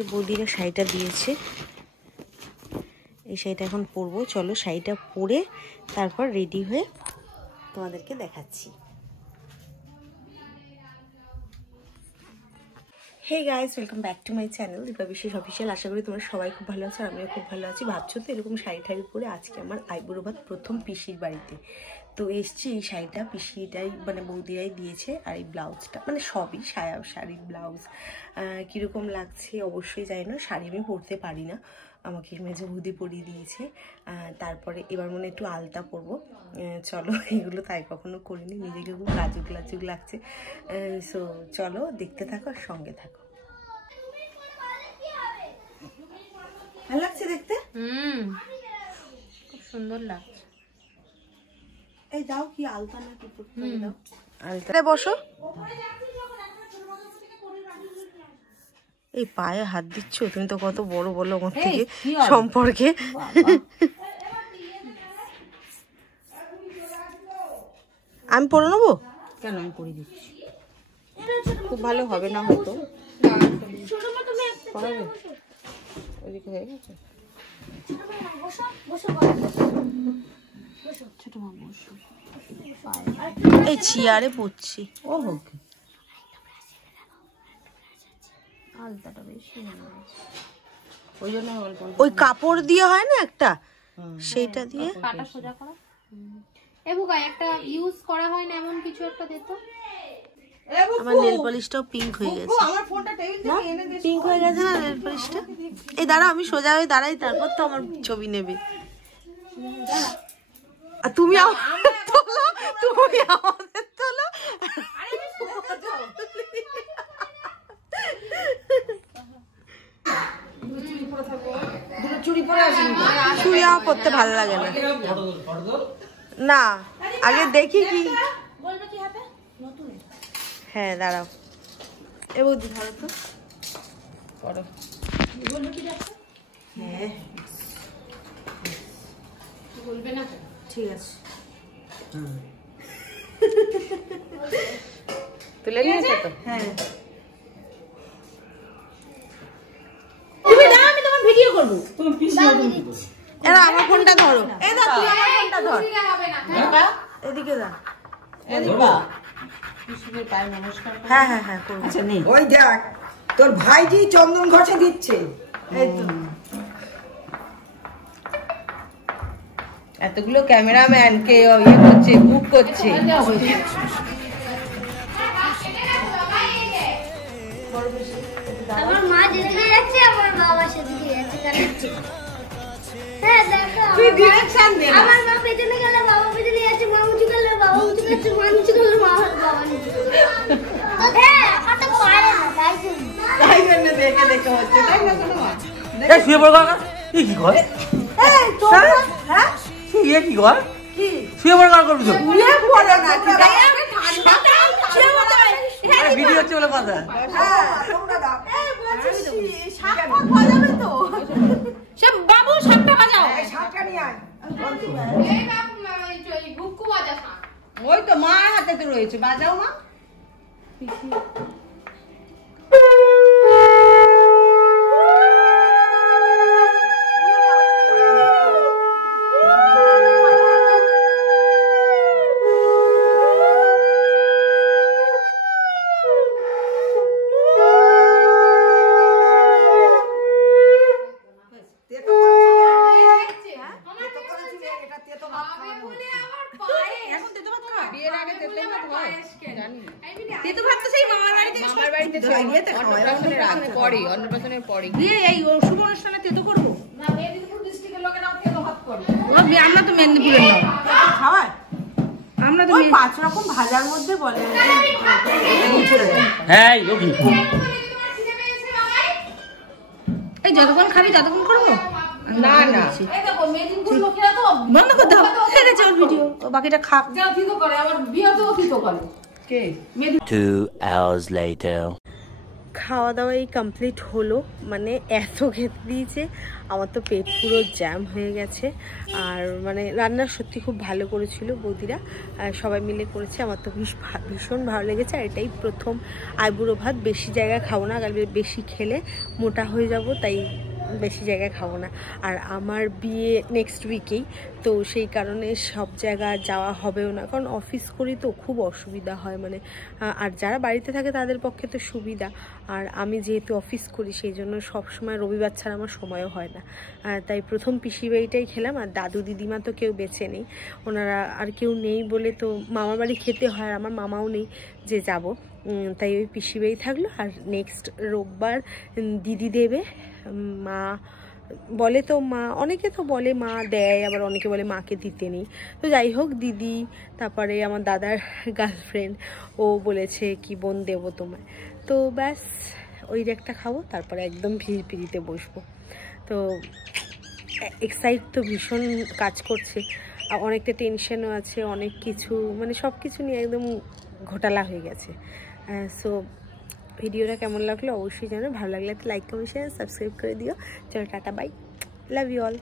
যে বৌদিরা শাড়িটা দিয়েছে, এই শাড়িটা এখন পরবো। চলো শাড়িটা পরে তারপর রেডি হয়ে তোমাদেরকে দেখাচ্ছি। Hey guys, welcome back to my channel Deepa Bishesh official. আশা করি তোমরা সবাই খুব ভালো আছো, আর আমিও খুব ভালো আছি। ভাবছো তো এরকম শাড়ি ঠাড়ি পরে আজকে আমার আইবুড়ো ভাত প্রথম পিসির বাড়িতে। তো এসছি, এই শাড়িটা পিসিটাই মানে বৌদিরাই দিয়েছে, আর এই ব্লাউজটা মানে সবই সায়া শাড়ি ব্লাউজ। কীরকম লাগছে অবশ্যই জানি না, শাড়ি আমি পরতে পারি না, আমাকে মেজো বৌদি পরিয়ে দিয়েছে। তারপরে এবার মনে একটু আলতা পরবো। চলো, এগুলো তাই কখনো করিনি, নিজেকে খুব লাজুক লাজুক লাগছে। সো চলো দেখতে থাকো আর সঙ্গে থাকো। ভালো লাগছে দেখতে, খুব সুন্দর লাগছে। এই দাও কি আলতা না কি দাও, আলতা বসো। এই পায়ে হাত দিচ্ছ তুমি তো, কত বড় বলো আমার থেকে সম্পর্কে। আমি পরে নেবো কেন, আমি পরে দিচ্ছি। খুব ভালো হবে না হয়তো, পড়াবে ওইদিকে হয়ে গেছে। এই চেয়ারে পড়ছি। ও হোক, আলতাটা বেশি ওই জন্য ওই কাপড় দিয়ে হয় না একটা, সেইটা দিয়ে পাটা সোজা করা। একটা ইউজ করা হয় না এমন কিছু একটা দিত। আমার নেল পলিশটাও পিঙ্ক হয়ে গেছে। আমার ফোনটা টেবিল থেকে এনে দে। পিঙ্ক হয়ে গেছে না নেল পলিশটা? এই দাঁড়াও, আমি সোজা হয়ে দাঁড়াই, তারপর তো আমার ছবি নেবে। আর তুমি আমাদের তোলো, তুমি আমাদের তোলো। চুড়ি পরে আসি, চুড়ি আমার পরতে ভালো লাগে না। না আগে দেখি কি। হ্যাঁ দাঁড়াও, এ বৌদি ধরো তো, করো। হ্যাঁ বলবে না, ঠিক আছে। তুলে নিয়েছো তো? হ্যাঁ। তুমি দাও, আমি তোমার ভিডিও করব। তুমি এরা আমার ফোনটা ধরো। এই দাও, তুই আমার ফোনটা ধর। এদিকে দাও, এদিকে। হ্যাঁ হ্যাঁ হ্যাঁ করব। আচ্ছা নে, ওই দেখ তোর ভাইজি চন্দন ঘষে দিচ্ছে। এই তো এতগুলো ক্যামেরাম্যান কে ইয়ে করছে, বুক করছে। আমার মা যেদিকে যাচ্ছে আমার বাবা সেদিকে যাচ্ছে। হ্যাঁ দেখো, তুই ডিরেকশন দে। আমার মা পেছনে গেলে বাবা পেছনে যাচ্ছে, মা উঁচু করলে বাবা উঁচু করছে, মা নিচু করলে বাবা নিচু করছে। হ্যাঁ কত পারে না, তাই জন্য দেখে দেখে হচ্ছে, তাই না? কোনো এই শুয়ে পড় কাকা, এই কি কর? এই তোর হ্যাঁ শুয়ে কি কর? কি শুয়ে পড় কাকা করবি তো? শুয়ে পড়ে না, ঠিক আছে? আরে ভিডিও হচ্ছে বলে কথা। হ্যাঁ তোমরা দাও। এই বলছিস শাক বাজাবে তো? সব বাবু শাকটা বাজাও। এই শাকটা নিয়ে আয়। এই বাবু এই বুকু বাজা শাক। ওই তো মা হাতে তো রয়েছে, বাজাও মা। অন্নপ্রাশনের পরে গিয়ে এই শুভ অনুষ্ঠানে তেতো করবো। আমরা তো মেদিনীপুরের নয়, আমরা তো 5 রকম ভাজার মধ্যে বলে। হ্যাঁ যোগী, এই যতক্ষণ খাবি ততক্ষণ করবো না না বন্ধ করতে হবে। গেছে ওর ভিডিও, বাকিটা খাক। 2 hours later. খাওয়া দাওয়াই কমপ্লিট হলো, মানে এত খেতে দিয়েছে আমার তো পেট পুরো জ্যাম হয়ে গেছে। আর মানে রান্না সত্যি খুব ভালো করেছিল বৌদিরা, সবাই মিলে করেছে, আমার তো ভীষণ ভালো লেগেছে। আর এটাই প্রথম আইবুড়ো ভাত, বেশি জায়গা খাবো না, কারণ বেশি খেলে মোটা হয়ে যাব, তাই বেশি জায়গায় খাবো না। আর আমার বিয়ে নেক্সট উইকেই, তো সেই কারণে সব জায়গা যাওয়া হবেও না, কারণ অফিস করি তো খুব অসুবিধা হয় মানে। আর যারা বাড়িতে থাকে তাদের পক্ষে তো সুবিধা, আর আমি যেহেতু অফিস করি সেই জন্য সবসময় রবিবার ছাড়া আমার সময়ও হয় না। তাই প্রথম পিসির বাড়িটাই খেলাম। আর দাদু দিদিমা তো কেউ বেঁচে নেই, ওনারা আর কেউ নেই বলে তো মামার বাড়ি খেতে হয়, আর আমার মামাও নেই যে যাব, তাই ওই পিসি বাড়ি থাকলো। আর নেক্সট রোববার দিদি দেবে, মা বলে তো, মা অনেকে তো বলে মা দেয়, আবার অনেকে বলে মাকে দিতে নেই। তো যাই হোক, দিদি তারপরে আমার দাদার গার্লফ্রেন্ড ও বলেছে কি বোন দেবো তোমায়, তো ব্যাস ওই একটা খাবো, তারপরে একদম পিড়িতে বসবো। তো এক্সাইট তো ভীষণ কাজ করছে, আর অনেকটা টেনশনও আছে, অনেক কিছু মানে সব কিছু নিয়ে একদম ঘোটালা হয়ে গেছে। সো ভিডিওটা কেমন লাগলো অবশ্যই জানো, ভালো লাগলে একটা লাইক কমেন্ট শেয়ার সাবস্ক্রাইব করে দিও। চলো tata, bye, love you all.